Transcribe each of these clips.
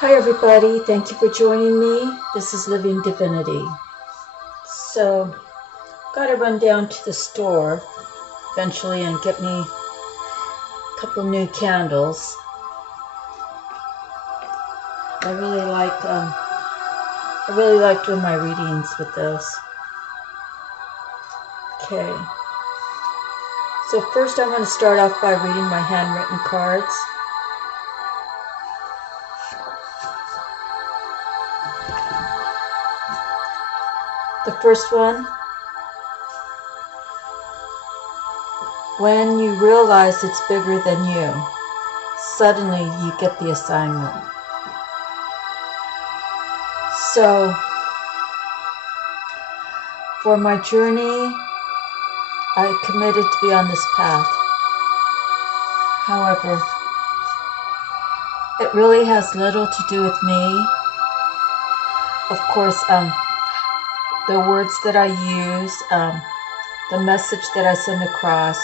Hi everybody, thank you for joining me. This is Living Divinity. So, gotta run down to the store eventually and get me a couple new candles. I really like doing my readings with those. Okay. So first I'm going to start off by reading my handwritten cards. The first one, when you realize it's bigger than you, suddenly you get the assignment. So, for my journey, I committed to be on this path. However, it really has little to do with me. Of course, the words that I use, the message that I send across,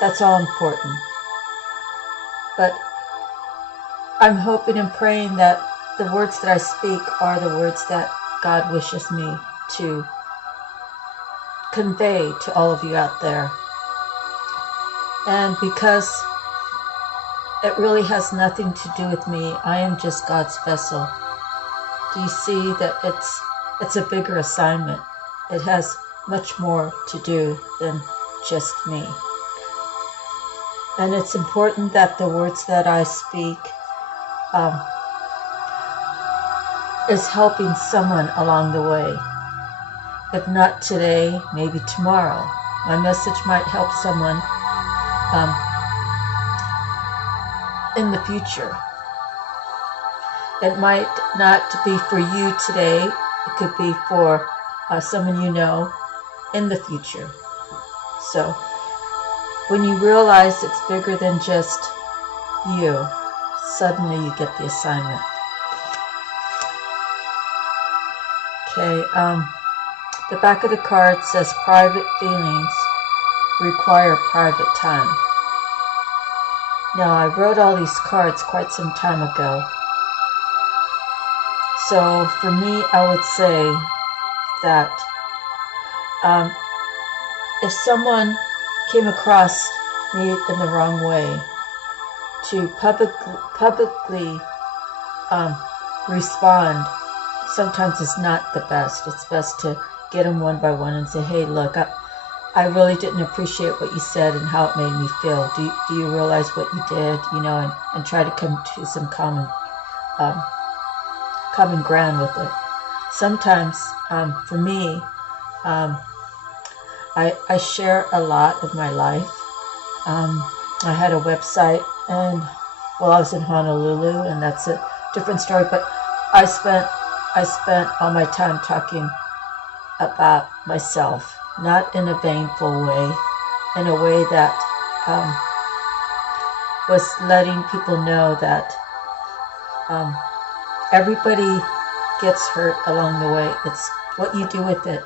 that's all important. But I'm hoping and praying that the words that I speak are the words that God wishes me to convey to all of you out there. And because it really has nothing to do with me, I am just God's vessel. Do you see that it's a bigger assignment? It has much more to do than just me. And it's important that the words that I speak is helping someone along the way. If not today, maybe tomorrow. My message might help someone in the future. It might not be for you today. It could be for someone you know in the future. So when you realize it's bigger than just you, suddenly you get the assignment. Okay, the back of the card says private feelings require private time. Now, I wrote all these cards quite some time ago. So for me, I would say that if someone came across me in the wrong way, to publicly respond sometimes is not the best. It's best to get them one by one and say, hey, look, I really didn't appreciate what you said and how it made me feel. Do you realize what you did? And try to come to some common ground with it. Sometimes, for me, I share a lot of my life. I had a website, and I was in Honolulu, and that's a different story. But I spent all my time talking about myself, not in a baneful way, in a way that was letting people know that everybody gets hurt along the way. It's what you do with it.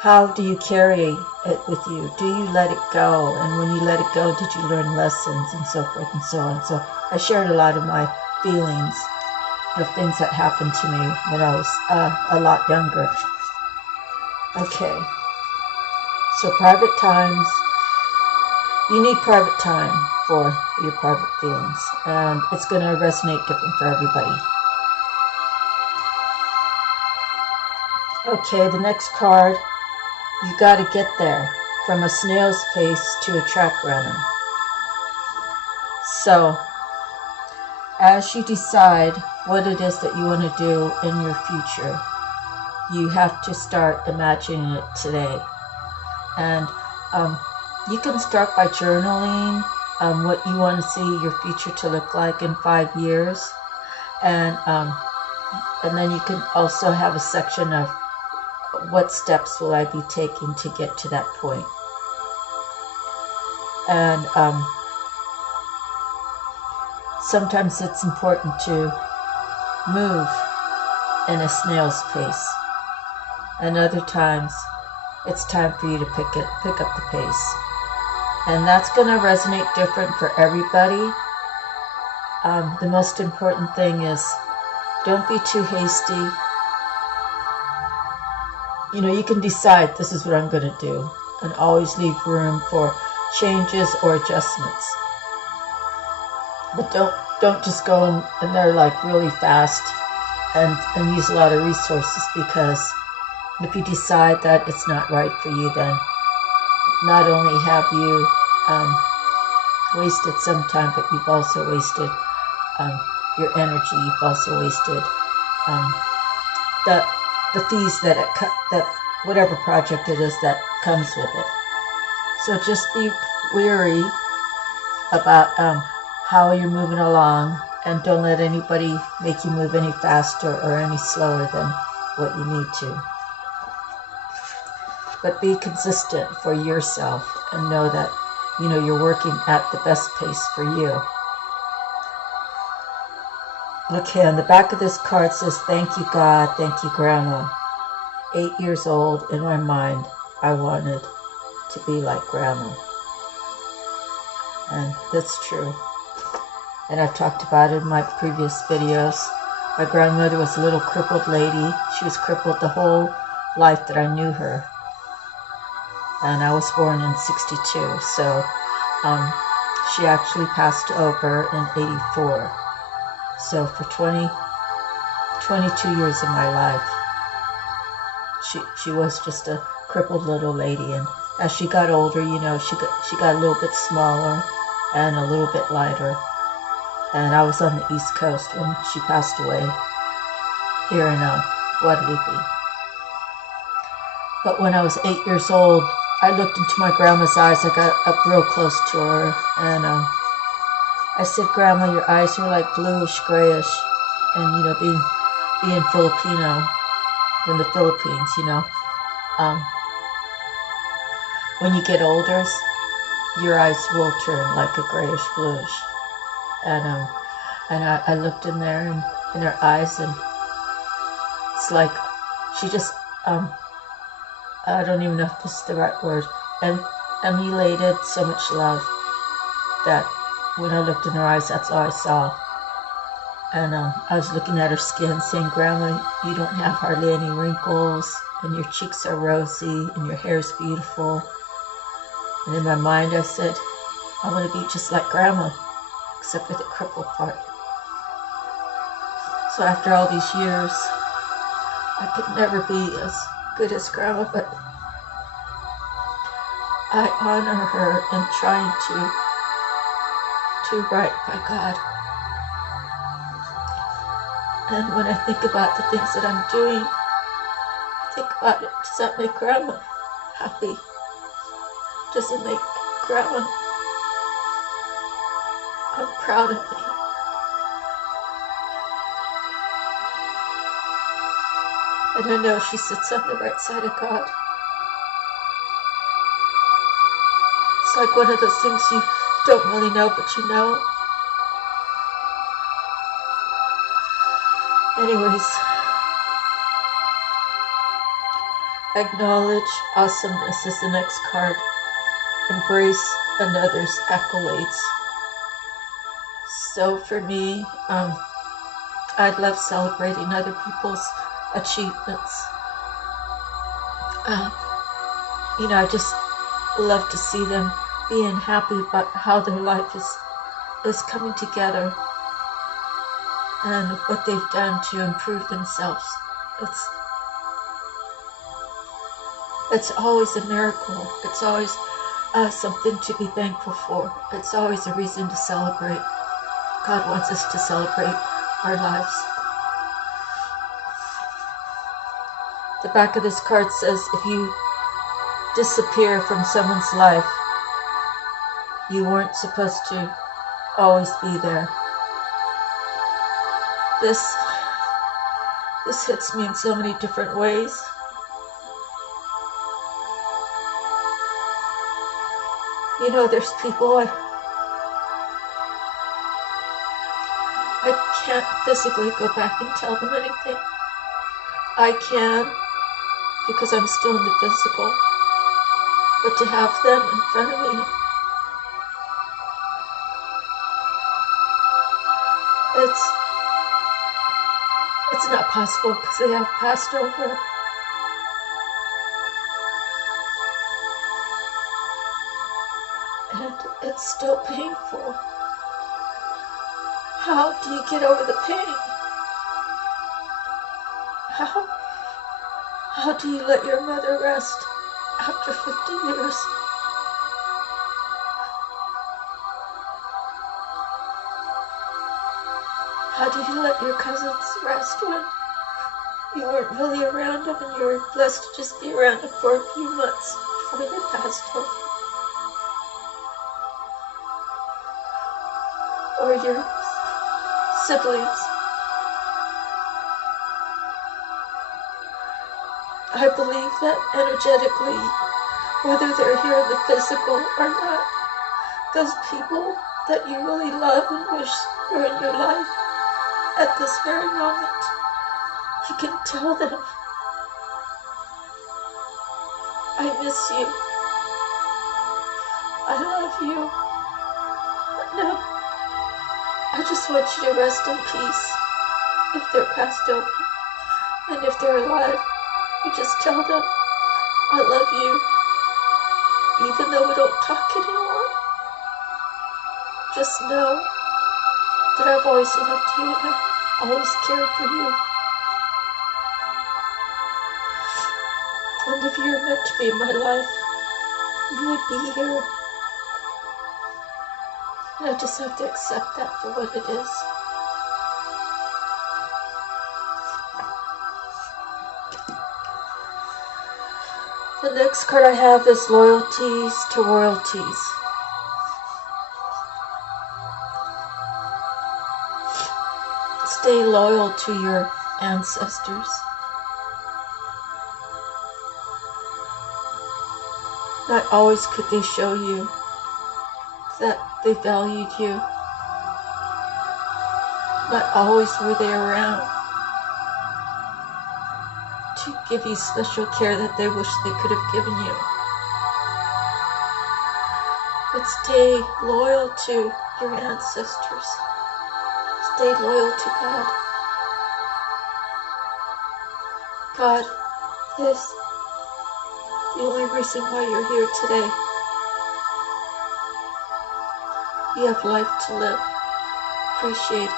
How do you carry it with you? Do you let it go? And when you let it go, did you learn lessons, and so forth and so on? So I shared a lot of my feelings of things that happened to me when I was a lot younger. Okay. So private times. You need private time for your private feelings. And it's going to resonate different for everybody. Okay, the next card. You got to get there from a snail's pace to a track runner. So, as you decide what it is that you want to do in your future, you have to start imagining it today. And you can start by journaling what you want to see your future to look like in 5 years. And then you can also have a section of what steps will I be taking to get to that point. And sometimes it's important to move in a snail's pace. And other times it's time for you to pick up the pace. And that's going to resonate different for everybody. the most important thing is don't be too hasty. You know, you can decide this is what I'm going to do, and always leave room for changes or adjustments. But don't just go in there like really fast and use a lot of resources, because if you decide that it's not right for you, then not only have you wasted some time, but you've also wasted your energy. You've also wasted the fees that whatever project it is that comes with it. So just be wary about how you're moving along, and don't let anybody make you move any faster or any slower than what you need to. But be consistent for yourself and know that, you know, you're working at the best pace for you. Okay, on the back of this card says, "Thank you, God, thank you, Grandma." 8 years old, in my mind, I wanted to be like Grandma. And that's true. And I've talked about it in my previous videos. My grandmother was a little crippled lady. She was crippled the whole life that I knew her. And I was born in 62, so she actually passed over in 84. So for 22 years of my life, she was just a crippled little lady. And as she got older, you know, she got a little bit smaller and a little bit lighter. And I was on the East Coast when she passed away, here in Guadalupe. But when I was 8 years old, I looked into my grandma's eyes. I got up real close to her, and I said, "Grandma, your eyes are like bluish, grayish." And, you know, being Filipino from the Philippines, you know, when you get older, your eyes will turn like a grayish, bluish. And I looked in there, and in her eyes, and it's like she just I don't even know if this is the right word, and emulated so much love that when I looked in her eyes, that's all I saw. And I was looking at her skin, saying, "Grandma, you don't have hardly any wrinkles, and your cheeks are rosy, and your hair is beautiful." And in my mind, I said, "I want to be just like Grandma, except for the crippled part." So after all these years, I could never be as good as Grandma, but I honor her in trying to do right by God. And when I think about the things that I'm doing, I think about it. Does that make Grandma happy? Does it make Grandma? I'm proud of me. And I know she sits on the right side of God. It's like one of those things you don't really know, but you know. Anyways, acknowledge awesomeness is the next card. Embrace another's accolades. So for me, I love celebrating other people's achievements. You know, I just love to see them being happy about how their life is coming together and what they've done to improve themselves. It's always a miracle. It's always something to be thankful for. It's always a reason to celebrate. God wants us to celebrate our lives. The back of this card says, if you disappear from someone's life, you weren't supposed to always be there. This hits me in so many different ways. You know, there's people I can't physically go back and tell them anything. I can, because I'm still in the physical. But to have them in front of me, It's not possible because they have passed over. And it's still painful. How do you get over the pain? How do you let your mother rest after 50 years? How do you let your cousins rest when you weren't really around them and you were blessed to just be around them for a few months before they passed over? Or your siblings? I believe that energetically, whether they're here in the physical or not, those people that you really love and wish were in your life at this very moment, you can tell them, I miss you. I love you. No, I just want you to rest in peace if they're passed over. And if they're alive, you just tell them, I love you. Even though we don't talk anymore, just know that I've always loved you and I've always cared for you. And if you're meant to be in my life, you would be here. And I just have to accept that for what it is. The next card I have is loyalties to royalties. Stay loyal to your ancestors. Not always could they show you that they valued you. Not always were they around to give you special care that they wish they could have given you. But stay loyal to your ancestors. Stay loyal to God. God is the only reason why you're here today. You have life to live. Appreciate it.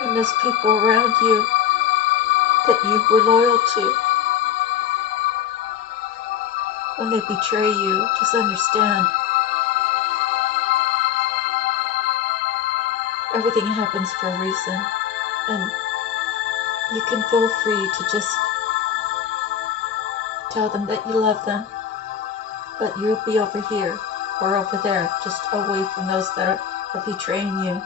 And there's people around you that you were loyal to. When they betray you, just understand everything happens for a reason. And you can feel free to just tell them that you love them, but you'll be over here or over there, just away from those that are betraying you.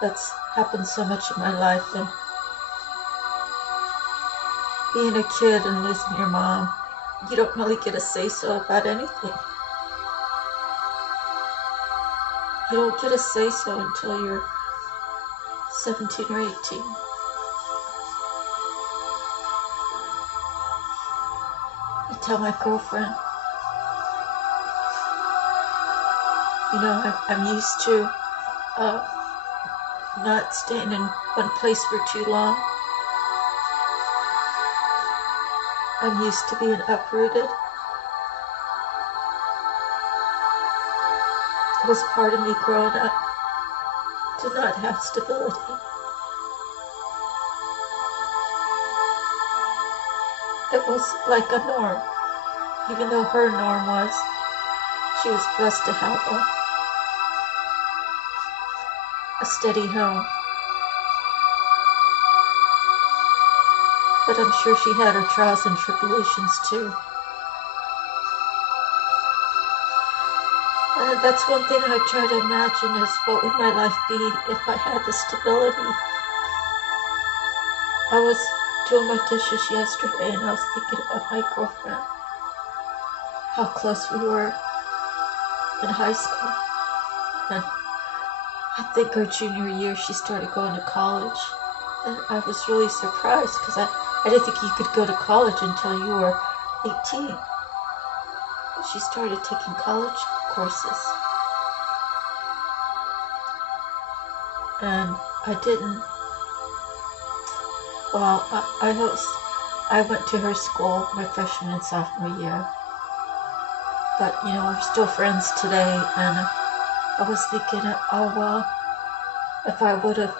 That's happened so much in my life, and being a kid and losing your mom, you don't really get a say-so about anything. You don't get a say-so until you're 17 or 18. I tell my girlfriend, you know, I'm used to not staying in one place for too long. I'm used to being uprooted. It was part of me growing up to not have stability. It was like a norm, even though her norm was she was blessed to have a steady home. But I'm sure she had her trials and tribulations too. And that's one thing I try to imagine is what would my life be if I had the stability. I was doing my dishes yesterday and I was thinking about my girlfriend. How close we were in high school. And I think her junior year she started going to college. And I was really surprised because I didn't think you could go to college until you were 18. she started taking college courses. And I didn't, well, I went to her school my freshman and sophomore year. But, you know, we're still friends today, and I was thinking, oh, well, if I would have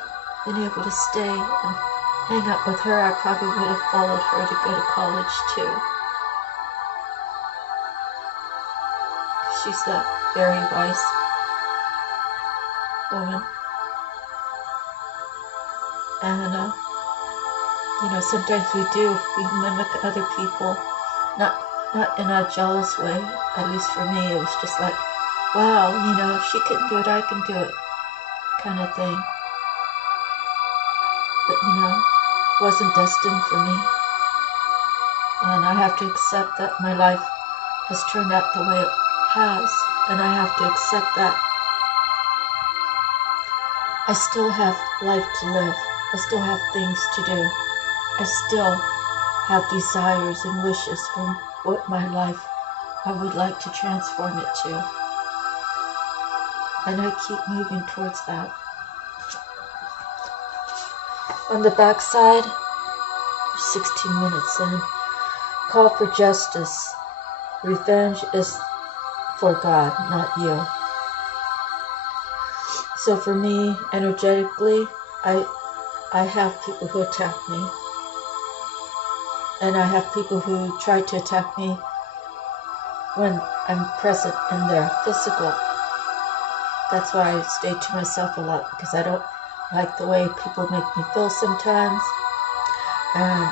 been able to stay and hang out with her, I probably would have followed her to go to college, too. She's a very wise woman. And, you know, sometimes we mimic other people, not in a jealous way. At least for me, it was just like, wow, you know, if she couldn't do it, I can do it, kind of thing. But, you know, it wasn't destined for me. And I have to accept that my life has turned out the way it has. And I have to accept that I still have life to live. I still have things to do. I still have desires and wishes for what my life I would like to transform it to. And I keep moving towards that. On the backside, 16 minutes in, call for justice. Revenge is for God, not you. So for me, energetically, I have people who attack me. And I have people who try to attack me when I'm present in their physical. That's why I stay to myself a lot, because I don't like the way people make me feel sometimes. And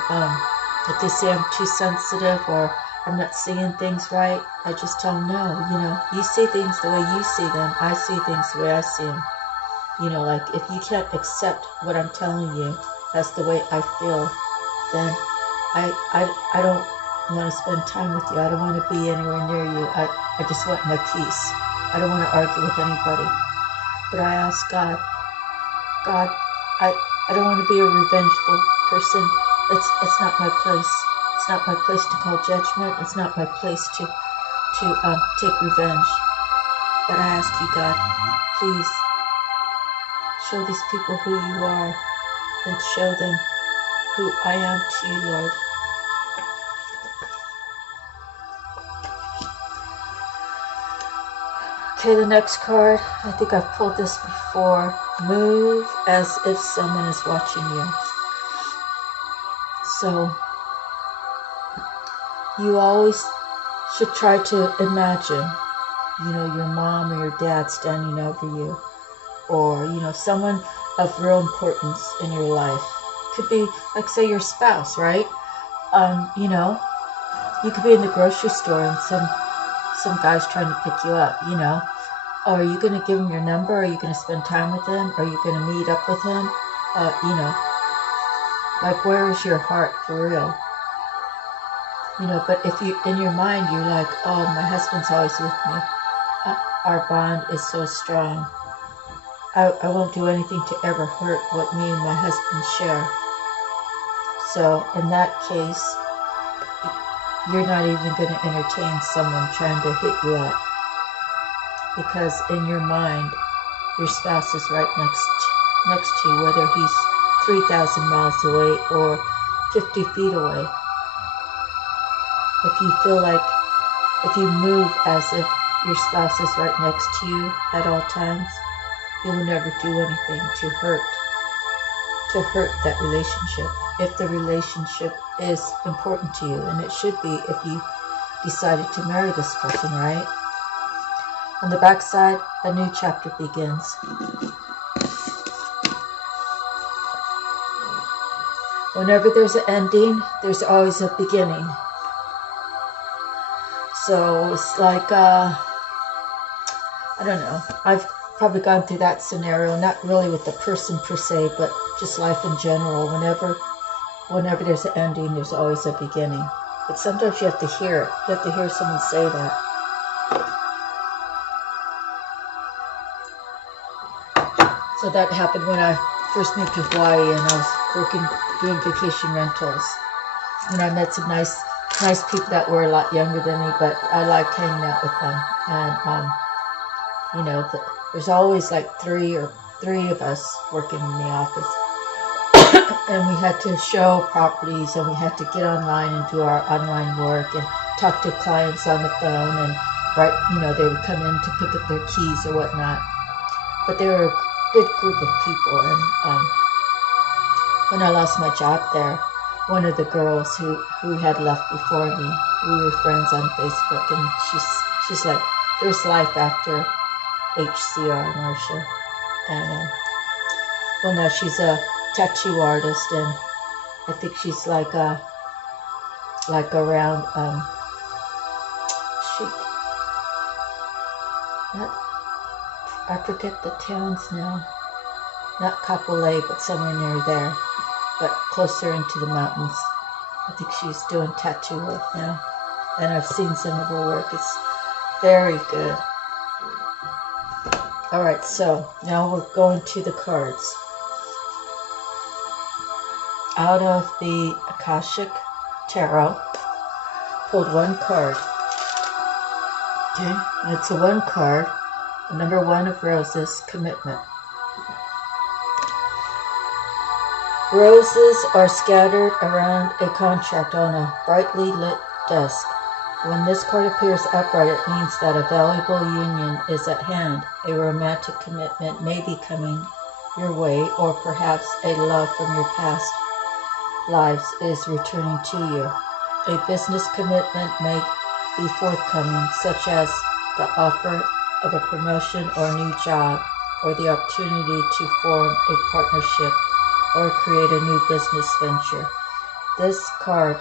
if they say I'm too sensitive or I'm not seeing things right, I just tell them, no, you know, you see things the way you see them. I see things the way I see them. You know, like if you can't accept what I'm telling you as the way I feel, then I don't want to spend time with you. I don't want to be anywhere near you. I just want my peace. I don't want to argue with anybody. But I ask God, I don't want to be a revengeful person. It's not my place. It's not my place to call judgment. It's not my place to take revenge. But I ask you, God, please show these people who you are and show them who I am to you, Lord. Okay, the next card, I think I've pulled this before. Move as if someone is watching you. So, you always should try to imagine, you know, your mom or your dad standing over you. Or, you know, someone of real importance in your life. Could be, like, say, your spouse, right? You know, you could be in the grocery store and some guy's trying to pick you up, you know. Are you going to give him your number? Are you going to spend time with him? Are you going to meet up with him? You know, like, where is your heart for real? You know, but if you, in your mind, you're like, oh, my husband's always with me. Our bond is so strong. I won't do anything to ever hurt what me and my husband share. So in that case, you're not even going to entertain someone trying to hit you up. Because in your mind, your spouse is right next to you, whether he's 3,000 miles away or 50 feet away. If you feel like, if you move as if your spouse is right next to you at all times, you will never do anything to hurt that relationship. If the relationship is important to you, and it should be if you decided to marry this person, right? On the backside, a new chapter begins. Whenever there's an ending, there's always a beginning. So it's like, I don't know, I've probably gone through that scenario, not really with the person per se, but just life in general. Whenever there's an ending, there's always a beginning. But sometimes you have to hear it. You have to hear someone say that. So that happened when I first moved to Hawaii and I was doing vacation rentals. And I met some nice nice people that were a lot younger than me, but I liked hanging out with them. And you know, there's always like three of us working in the office, and we had to show properties, and we had to get online and do our online work and talk to clients on the phone, and you know, they would come in to pick up their keys or whatnot. But they were a good group of people, and when I lost my job there, one of the girls who had left before me, we were friends on Facebook, and she's like, there's life after HCR, Marcia. And well, now she's a tattoo artist, and I think she's like around I forget the towns now. Not Kapolei, but somewhere near there, but closer into the mountains. I think she's doing tattoo work now, and I've seen some of her work. It's very good. All right, so now we're going to the cards. Out of the Akashic Tarot, pulled one card. Okay, and it's a one card. Number 1 of roses, commitment. Roses are scattered around a contract on a brightly lit desk. When this card appears upright, it means that a valuable union is at hand. A romantic commitment may be coming your way, or perhaps a love from your past lives is returning to you. A business commitment may be forthcoming, such as the offer of a promotion or a new job, or the opportunity to form a partnership or create a new business venture. This card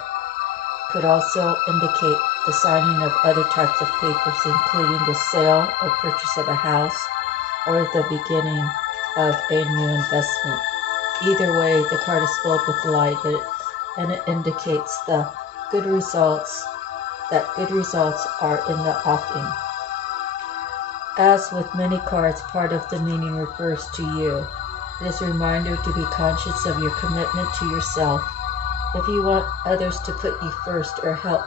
could also indicate the signing of other types of papers, including the sale or purchase of a house or the beginning of a new investment. Either way, the card is filled with light, and it indicates that good results are in the offing. As with many cards, part of the meaning refers to you. It is a reminder to be conscious of your commitment to yourself. If you want others to put you first or help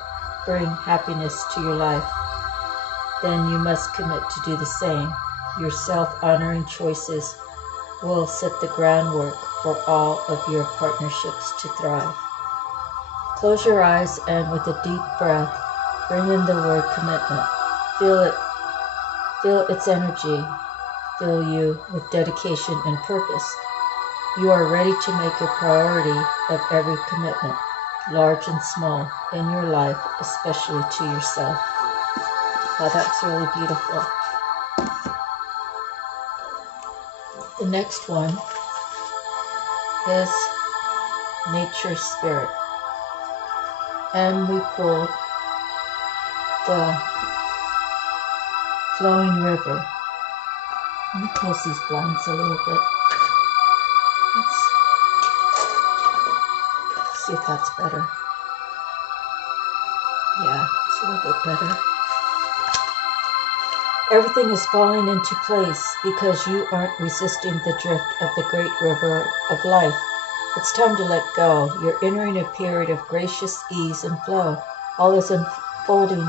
bring happiness to your life, then you must commit to do the same. Your self-honoring choices will set the groundwork for all of your partnerships to thrive. Close your eyes and with a deep breath, bring in the word commitment. Feel it. Feel its energy. Fill you with dedication and purpose. You are ready to make a priority of every commitment, large and small, in your life, especially to yourself. Wow, that's really beautiful. The next one is Nature Spirit. And we pulled the Flowing River. Let me close these blinds a little bit. Let's see if that's better. Yeah, it's a little bit better. Everything is falling into place because you aren't resisting the drift of the great river of life. It's time to let go. You're entering a period of gracious ease and flow. All is unfolding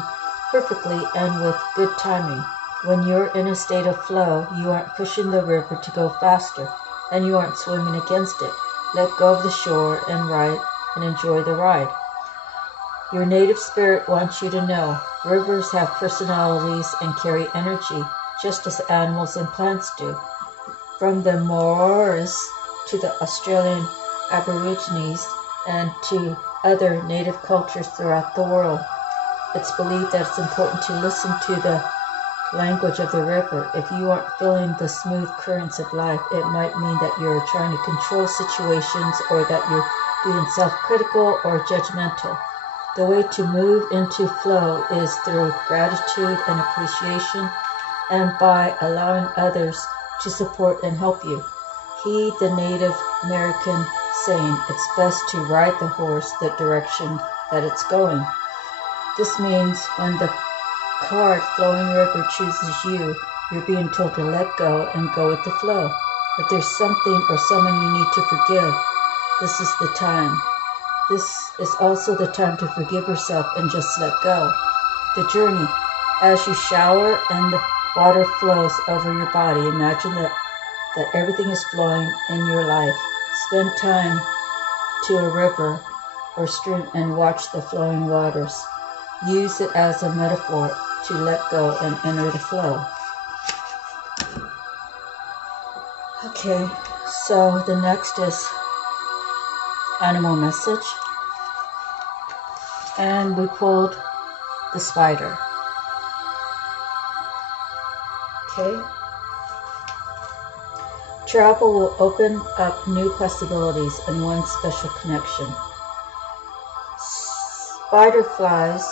perfectly and with good timing. When you're in a state of flow, you aren't pushing the river to go faster, and you aren't swimming against it. Let go of the shore and ride and enjoy the ride. Your native spirit wants you to know rivers have personalities and carry energy, just as animals and plants do. From the Maoris to the Australian Aborigines and to other native cultures throughout the world, it's believed that it's important to listen to the language of the river. If you aren't feeling the smooth currents of life, it might mean that you're trying to control situations, or that you're being self-critical or judgmental. The way to move into flow is through gratitude and appreciation, and by allowing others to support and help you. Heed the Native American saying, it's best to ride the horse the direction that it's going. This means when the card Flowing River chooses you, you're being told to let go and go with the flow. If there's something or someone you need to forgive, this is the time. This is also the time to forgive yourself and just let go. The journey. As you shower and the water flows over your body, imagine that everything is flowing in your life. Spend time to a river or stream and watch the flowing waters. Use it as a metaphor to let go and enter the flow. Okay, so the next is animal message. And we pulled the spider. Okay. Travel will open up new possibilities and one special connection. Spider flies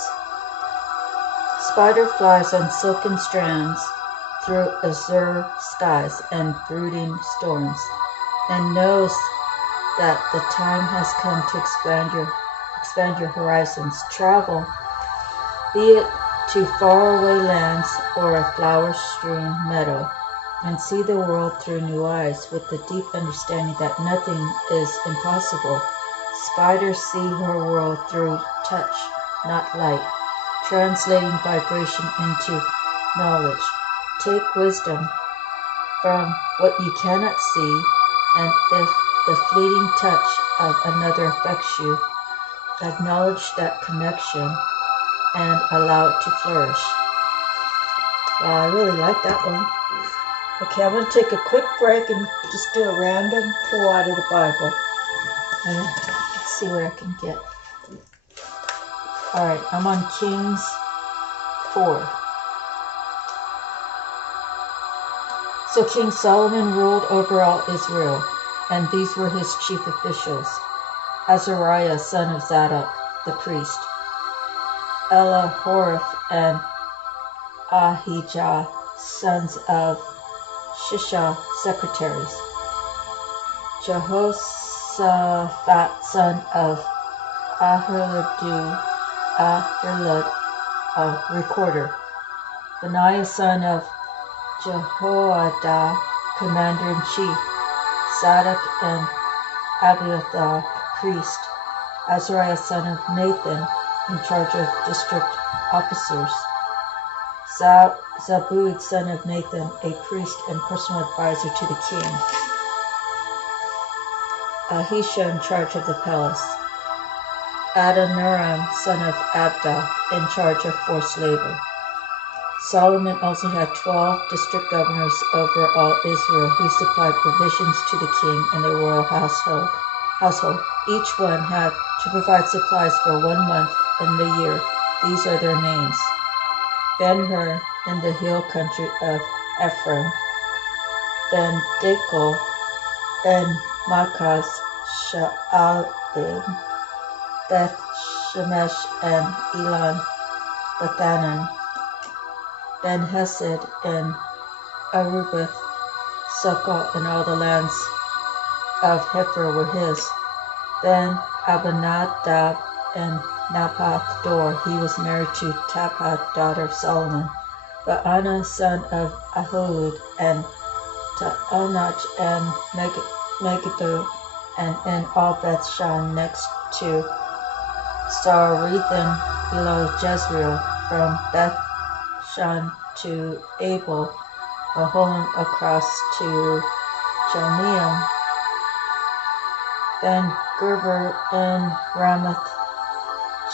on silken strands through azure skies and brooding storms, and knows that the time has come to expand your horizons. Travel, be it to faraway lands or a flower-strewn meadow, and see the world through new eyes with the deep understanding that nothing is impossible. Spiders see her world through touch, not light, translating vibration into knowledge. Take wisdom from what you cannot see, and if the fleeting touch of another affects you, acknowledge that connection and allow it to flourish. Wow, I really like that one. Okay, I'm going to take a quick break and just do a random pull out of the Bible. And let's see what I can get. Alright, I'm on Kings 4. So King Solomon ruled over all Israel, and these were his chief officials: Azariah, son of Zadok, the priest; Elahoreph and Ahijah, sons of Shisha, secretaries; Jehoshaphat, son of Ahilud, recorder; Benaiah, son of Jehoiada, commander-in-chief; Zadok and Abiathar, priest; Azariah, son of Nathan, in charge of district officers; Zabud, son of Nathan, a priest and personal advisor to the king; Ahisha, in charge of the palace; Adoniram, son of Abda, in charge of forced labor. Solomon also had 12 district governors over all Israel, who supplied provisions to the king and the royal household. Each one had to provide supplies for 1 month in the year. These are their names: Ben-Hur, in the hill country of Ephraim; Ben-Dekel, Ben-Makaz, Sha'alim, Beth-Shemesh, and Elon Bethanan; Ben-Hesed, and Arubath, Sukkot, and all the lands of Hefer were his; Ben-Abinadab, and Naphath Dor. He was married to Taphath, daughter of Solomon; Baana, son of Ahilud, and Ta'anach, and Megiddo, and in all Beth-Shan next to Sarethan below Jezreel, from Beth-Shan to Abel, Maholim across to Joneam; Ben-Gerber and Ramoth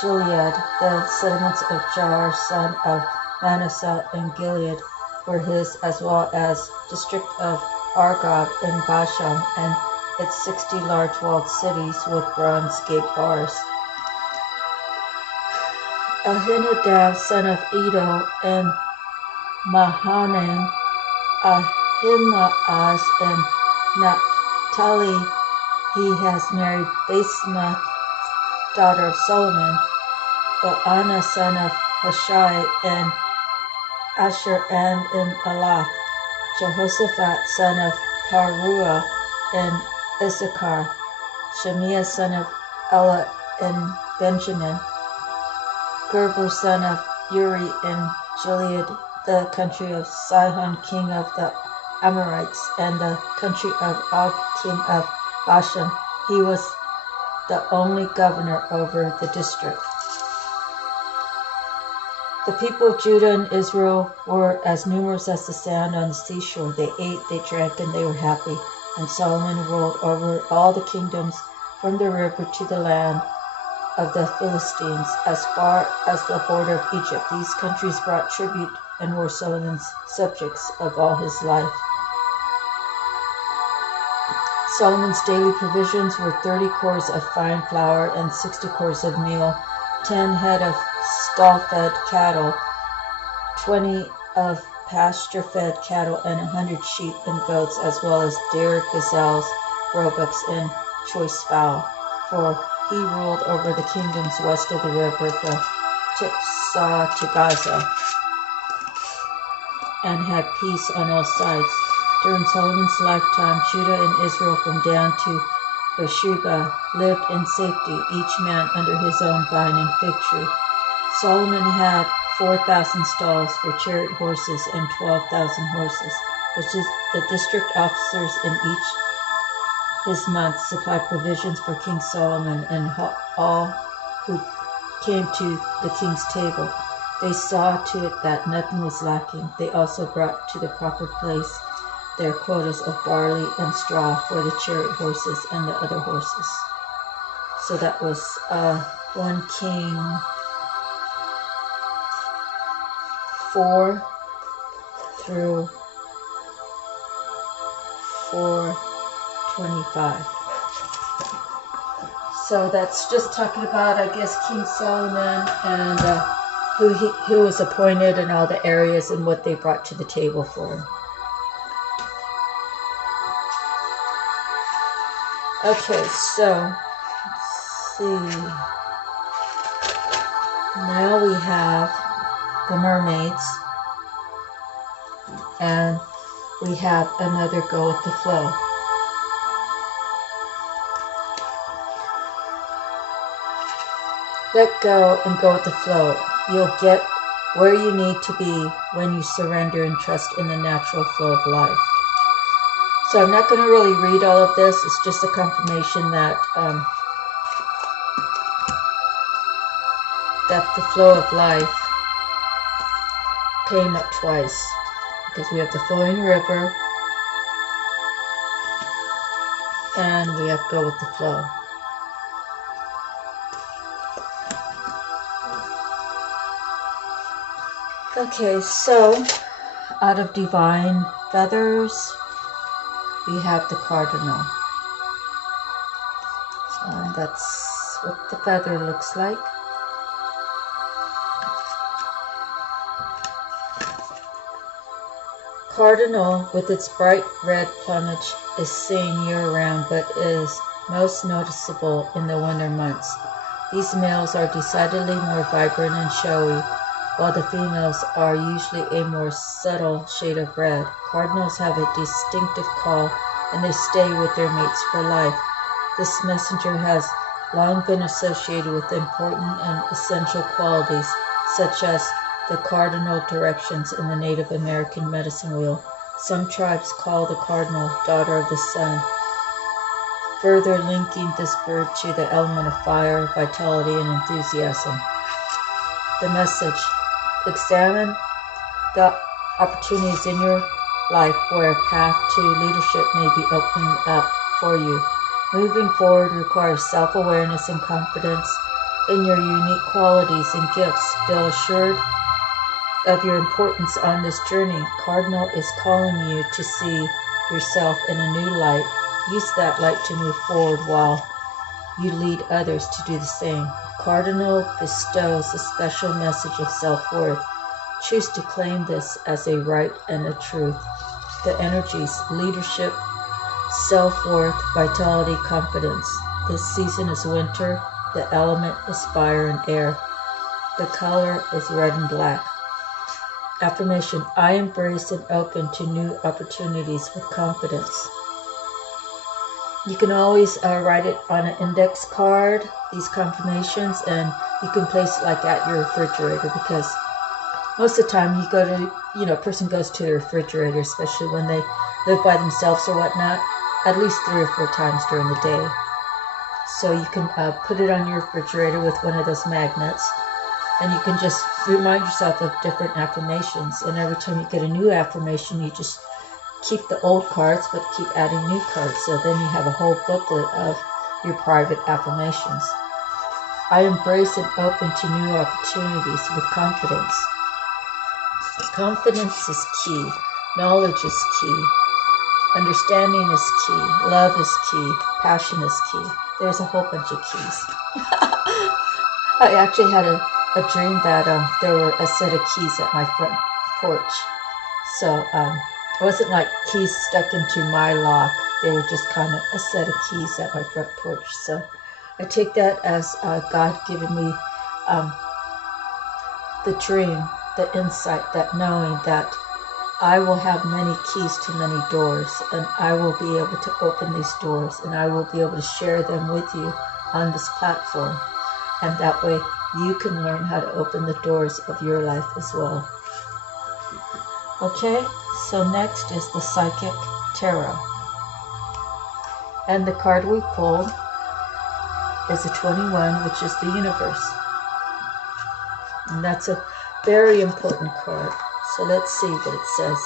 Gilead. The settlements of Jair, son of Manasseh, in Gilead were his, as well as district of Argob in Bashan, and its 60 large walled cities with bronze gate bars; Ahinadab, son of Edo, and Mahanan; Ahimaaz, and Naphtali. He has married Basemath, daughter of Solomon; Baana, son of Hoshai, and Asher, and in Elath; Jehoshaphat, son of Paruah, and Issachar; Shemiah, son of Elah, and Benjamin; Gerber, son of Uri, in Gilead, the country of Sihon, king of the Amorites, and the country of Og, king of Bashan. He was the only governor over the district. The people of Judah and Israel were as numerous as the sand on the seashore. They ate, they drank, and they were happy. And Solomon ruled over all the kingdoms from the river to the land of the Philistines, as far as the border of Egypt. These countries brought tribute and were Solomon's subjects of all his life. Solomon's daily provisions were 30 cores of fine flour and 60 cores of meal, 10 head of stall-fed cattle, 20 of pasture-fed cattle, and 100 sheep and goats, as well as deer, gazelles, roebucks, and choice fowl. For he ruled over the kingdoms west of the river from Tiphsah to Gaza, and had peace on all sides. During Solomon's lifetime, Judah and Israel from Dan to Beersheba lived in safety, each man under his own vine and fig tree. Solomon had 4,000 stalls for chariot horses and 12,000 horses. The district officers in each his month supplied provisions for King Solomon and all who came to the king's table. They saw to it that nothing was lacking. They also brought to the proper place their quotas of barley and straw for the chariot horses and the other horses. So that was 1 King 4 through 4:25. So that's just talking about, I guess, King Solomon and who was appointed and all the areas and what they brought to the table for him. Okay, so let's see. Now we have the mermaids, and we have another go with the flow. Let go and go with the flow. You'll get where you need to be when you surrender and trust in the natural flow of life. So I'm not going to really read all of this. It's just a confirmation that that the flow of life came up twice, because we have the flowing river and we have go with the flow. Okay, so out of divine feathers, we have the cardinal. And that's what the feather looks like. Cardinal, with its bright red plumage, is seen year-round but is most noticeable in the winter months. These males are decidedly more vibrant and showy, while the females are usually a more subtle shade of red. Cardinals have a distinctive call, and they stay with their mates for life. This messenger has long been associated with important and essential qualities, such as the cardinal directions in the Native American medicine wheel. Some tribes call the cardinal daughter of the sun, further linking this bird to the element of fire, vitality, and enthusiasm. The message: examine the opportunities in your life where a path to leadership may be opening up for you. Moving forward requires self-awareness and confidence in your unique qualities and gifts. Feel assured of your importance on this journey. Cardinal is calling you to see yourself in a new light. Use that light to move forward while you lead others to do the same. Cardinal bestows a special message of self-worth. Choose to claim this as a right and a truth. The energies: leadership, self-worth, vitality, confidence. This season is winter. The element is fire and air. The color is red and black. Affirmation: I embrace and open to new opportunities with confidence. You can always write it on an index card, these confirmations, and you can place it like at your refrigerator, because most of the time you go to, a person goes to the refrigerator, especially when they live by themselves or whatnot, at least 3 or 4 times during the day. So you can put it on your refrigerator with one of those magnets, and you can just remind yourself of different affirmations. And every time you get a new affirmation, you just keep the old cards, but keep adding new cards. So then you have a whole booklet of your private affirmations. I embrace and open to new opportunities with confidence. Confidence is key. Knowledge is key. Understanding is key. Love is key. Passion is key. There's a whole bunch of keys. I actually had a dream that there were a set of keys at my front porch. So it wasn't like keys stuck into my lock. They were just kind of a set of keys at my front porch. So I take that as God giving me the dream, the insight, that knowing that I will have many keys to many doors, and I will be able to open these doors, and I will be able to share them with you on this platform. And that way you can learn how to open the doors of your life as well. Okay, so next is the Psychic Tarot. And the card we pulled is a 21, which is the universe. And that's a very important card. So let's see what it says.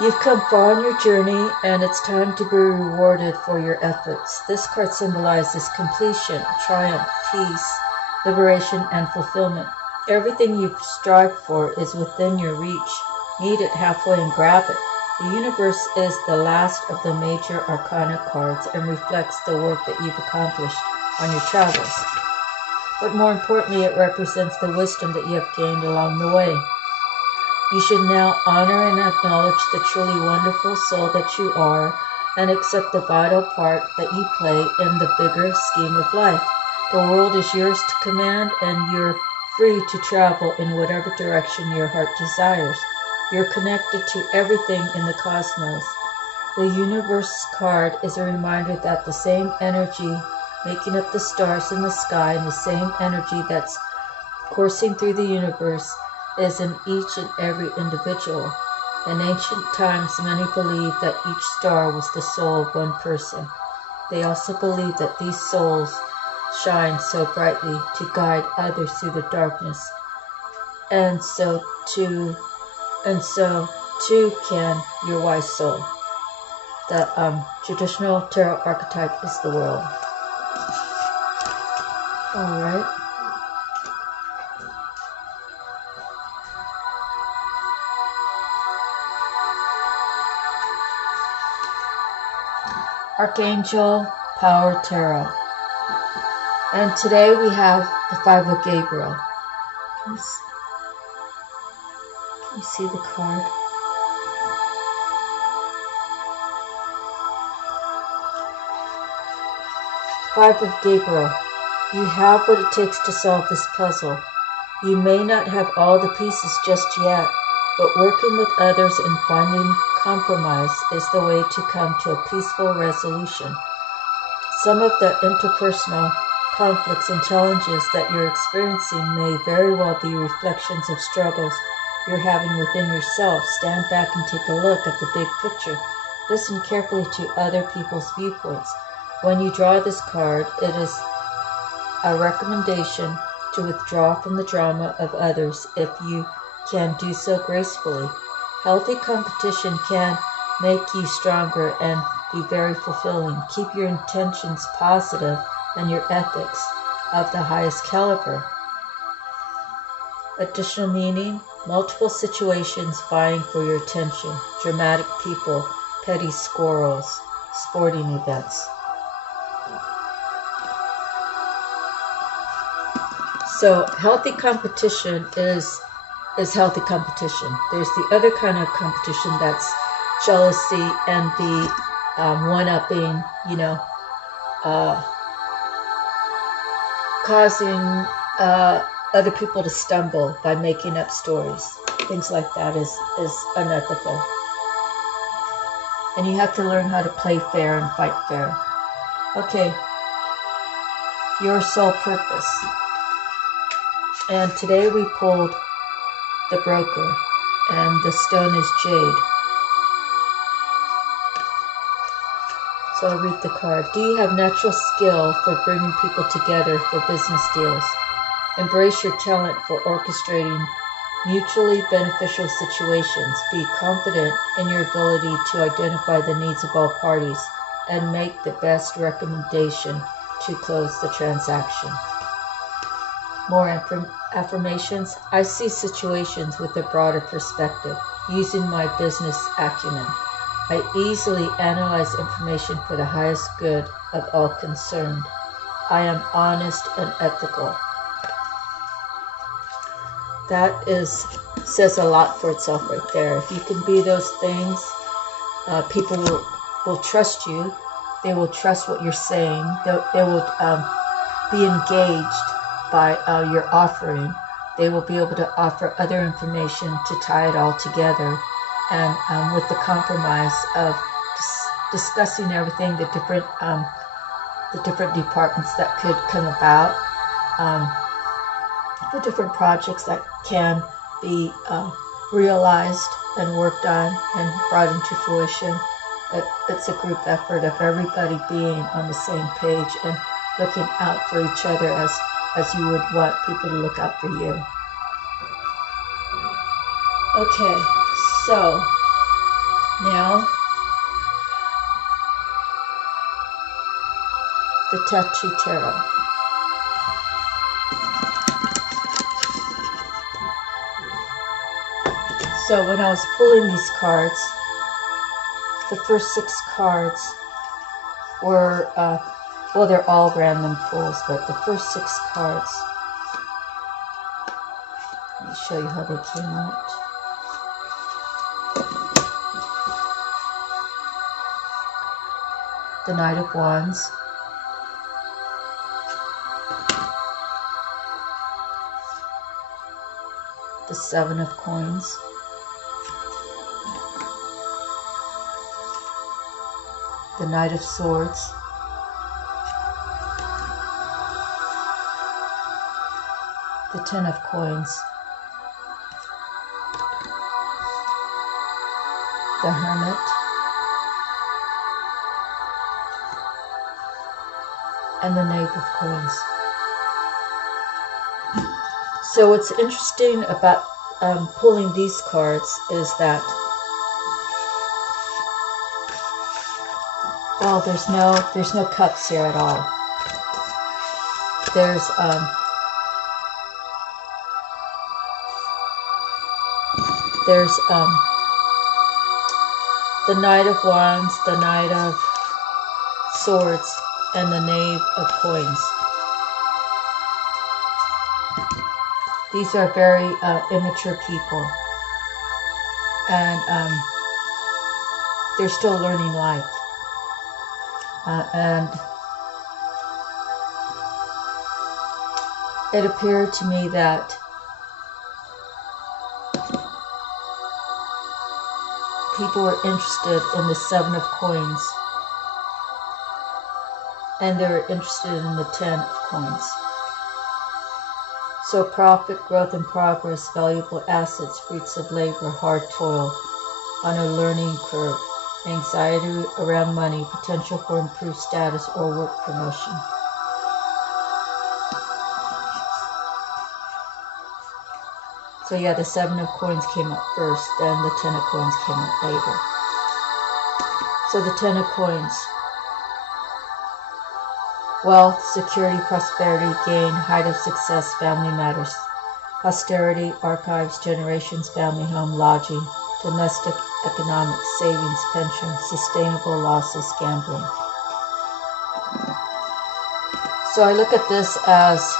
You've come far on your journey, and it's time to be rewarded for your efforts. This card symbolizes completion, triumph, peace, liberation, and fulfillment. Everything you've strived for is within your reach. Meet it halfway and grab it. The universe is the last of the major arcana cards and reflects the work that you've accomplished on your travels. But more importantly, it represents the wisdom that you have gained along the way. You should now honor and acknowledge the truly wonderful soul that you are, and accept the vital part that you play in the bigger scheme of life. The world is yours to command, and you're free to travel in whatever direction your heart desires. You're connected to everything in the cosmos. The universe card is a reminder that the same energy making up the stars in the sky, and the same energy that's coursing through the universe, is in each and every individual. In ancient times, many believed that each star was the soul of one person. They also believed that these souls shine so brightly to guide others through the darkness. And so too can your wise soul. The traditional tarot archetype is the world. All right. Archangel Power Tarot. And today we have the Five of Gabriel. Can you see the card? Five of Gabriel. You have what it takes to solve this puzzle. You may not have all the pieces just yet, but working with others and finding compromise is the way to come to a peaceful resolution. Some of the interpersonal conflicts and challenges that you're experiencing may very well be reflections of struggles you're having within yourself. Stand back and take a look at the big picture. Listen carefully to other people's viewpoints. When you draw this card, it is a recommendation to withdraw from the drama of others if you can do so gracefully. Healthy competition can make you stronger and be very fulfilling. Keep your intentions positive and your ethics of the highest caliber. Additional meaning: multiple situations vying for your attention, dramatic people, petty squirrels, sporting events. So healthy competition is healthy competition. There's the other kind of competition that's jealousy, envy, one-upping, causing other people to stumble by making up stories. Things like that is unethical. And you have to learn how to play fair and fight fair. Okay, your soul purpose. And today we pulled the Broker, and the stone is jade. So I read the card. Do you have natural skill for bringing people together for business deals? Embrace your talent for orchestrating mutually beneficial situations. Be confident in your ability to identify the needs of all parties and make the best recommendation to close the transaction. More affirmations. I see situations with a broader perspective, using my business acumen. I easily analyze information for the highest good of all concerned. I am honest and ethical. That says a lot for itself right there. If you can be those things, people will trust you. They will trust what you're saying. They will be engaged by your offering. They will be able to offer other information to tie it all together. And with the compromise of discussing everything, the different departments that could come about, the different projects that can be realized and worked on and brought into fruition. It's a group effort of everybody being on the same page and looking out for each other as you would want people to look out for you. Okay, so now the Tattoo Tarot. So when I was pulling these cards, the first 6 cards were, well, they're all random pulls, but the first 6 cards, let me show you how they came out. The Knight of Wands, the 7 of Coins, the Knight of Swords, the 10 of Coins, the Hermit, and the Knave of Coins. So what's interesting about pulling these cards is that, well, there's no cups here at all. There's the Knight of Wands, the Knight of Swords, and the Knave of Coins. These are very immature people, and they're still learning life. And it appeared to me that people were interested in the 7 of Coins, and they were interested in the 10 of Coins. So profit, growth, and progress, valuable assets, fruits of labor, hard toil, on a learning curve, anxiety around money, potential for improved status or work promotion. So yeah, the 7 of Coins came up first, then the 10 of Coins came up later. So the 10 of Coins. Wealth, security, prosperity, gain, height of success, family matters, posterity, archives, generations, family, home, lodging, domestic, economics, savings, pensions, sustainable losses, gambling. So I look at this as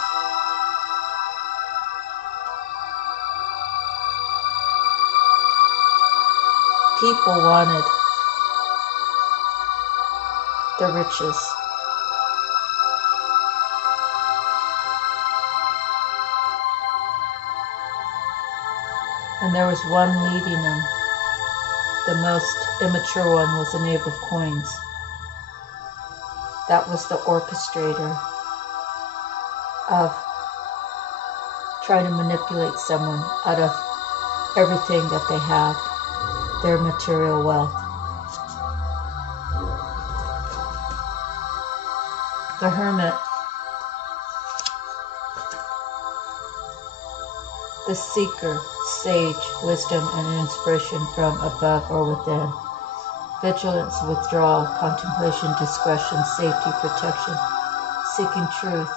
people wanted the riches. And there was one leading them. The most immature one was the Knave of Coins. That was the orchestrator of trying to manipulate someone out of everything that they have, their material wealth. The hermit, the seeker, sage, wisdom and inspiration from above or within. Vigilance, withdrawal, contemplation, discretion, safety, protection, seeking truth,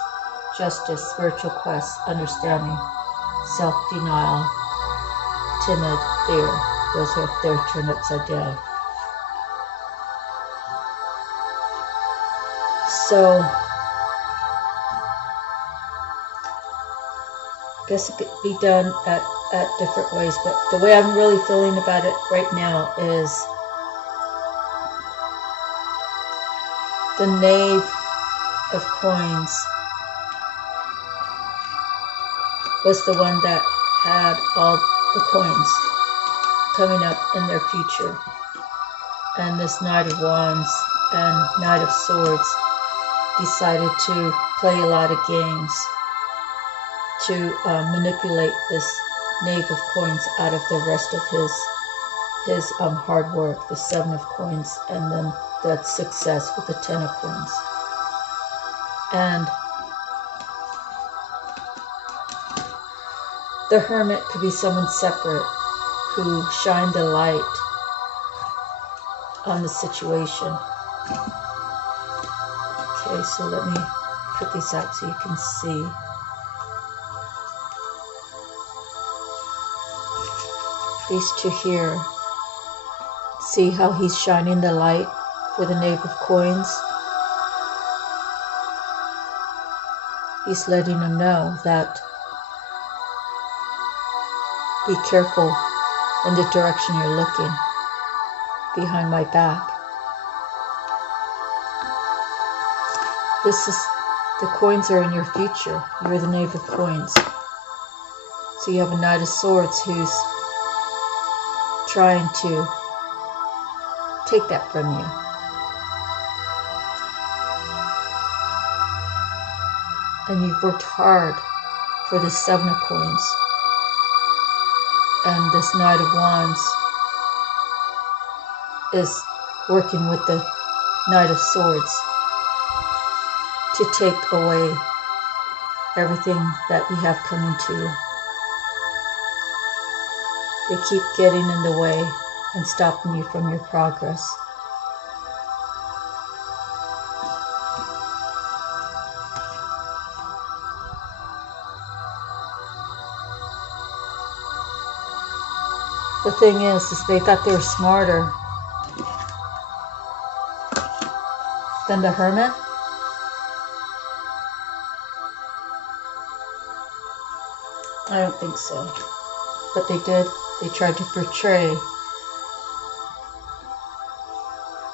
justice, spiritual quest, understanding, self-denial, timid, fear. Those are if they're turned upside down. So, I guess it could be done at different ways, but the way I'm really feeling about it right now is the Knave of Coins was the one that had all the coins coming up in their future. And this Knight of Wands and Knight of Swords decided to play a lot of games to manipulate this Knave of Coins out of the rest of his hard work, the Seven of Coins, and then the success with the Ten of Coins. And the Hermit could be someone separate who shined the light on the situation. Okay, so let me put these out so you can see. These two here. See how he's shining the light for the Knave of Coins? He's letting them know that be careful in the direction you're looking behind my back. This is, the coins are in your future. You're the Knave of Coins. So you have a Knight of Swords who's trying to take that from you. And you've worked hard for the Seven of Coins. And this Knight of Wands is working with the Knight of Swords to take away everything that you have coming to you. They keep getting in the way and stopping you from your progress. The thing is they thought they were smarter than the Hermit. I don't think so. But they did. They tried to portray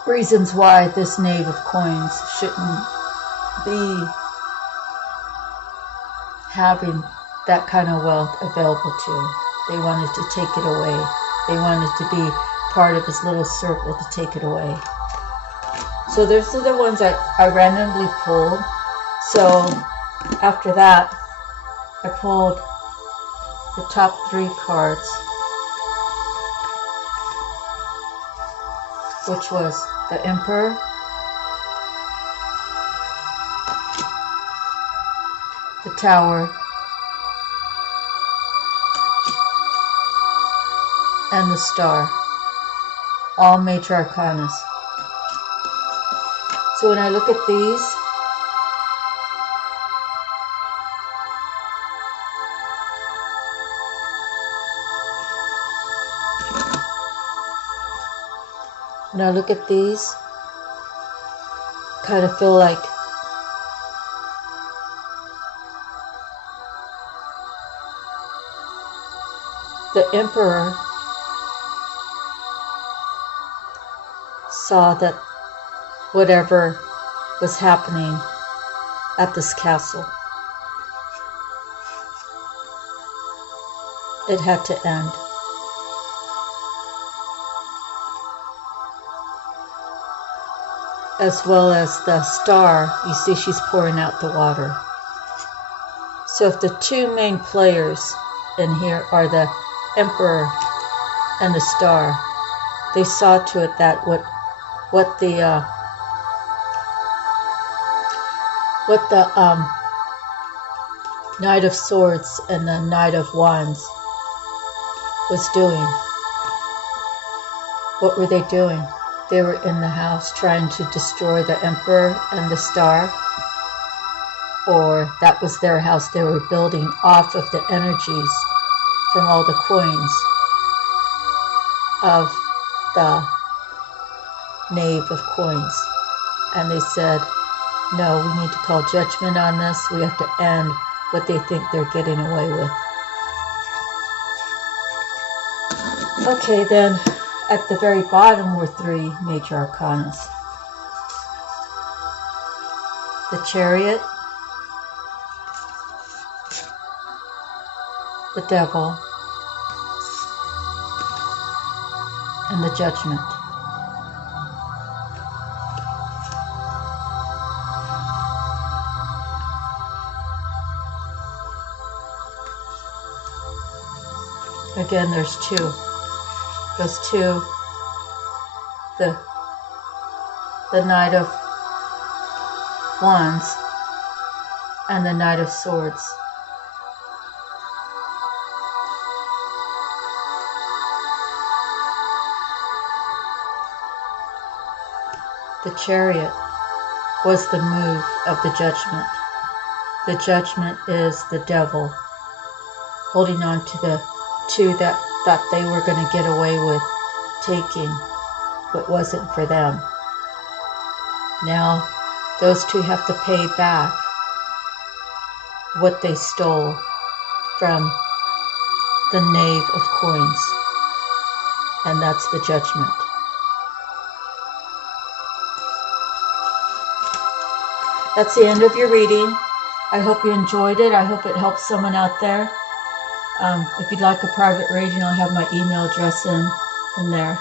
reasons why this Knave of Coins shouldn't be having that kind of wealth available to him. They wanted to take it away. They wanted to be part of his little circle to take it away. So those are the ones I randomly pulled. So after that, I pulled the top 3 cards, which was the Emperor, the Tower, and the Star, all major arcanas. So when I look at these, kind of feel like the Emperor saw that whatever was happening at this castle, it had to end. As well as the Star, you see she's pouring out the water. So if the 2 main players in here are the Emperor and the Star, they saw to it that what what the Knight of Swords and the Knight of Wands was doing. What were they doing? They were in the house trying to destroy the Emperor and the Star, or that was their house. They were building off of the energies from all the coins of the Knave of Coins. And they said, no, we need to call judgment on this. We have to end what they think they're getting away with. Okay, then at the very bottom were three major arcanas. The Chariot, the Devil, and the Judgment. Again, there's two. Those two, the Knight of Wands and the Knight of Swords. The Chariot was the move of the Judgment. The Judgment is the devil holding on to the two that thought they were going to get away with taking what wasn't for them. Now those two have to pay back what they stole from the Knave of Coins, and that's the Judgment. That's the end of your reading. I hope you enjoyed it. I hope it helps someone out there. If you'd like a private reading, I'll have my email address in there.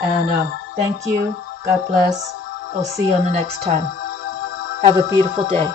And thank you. God bless. I'll see you on the next time. Have a beautiful day.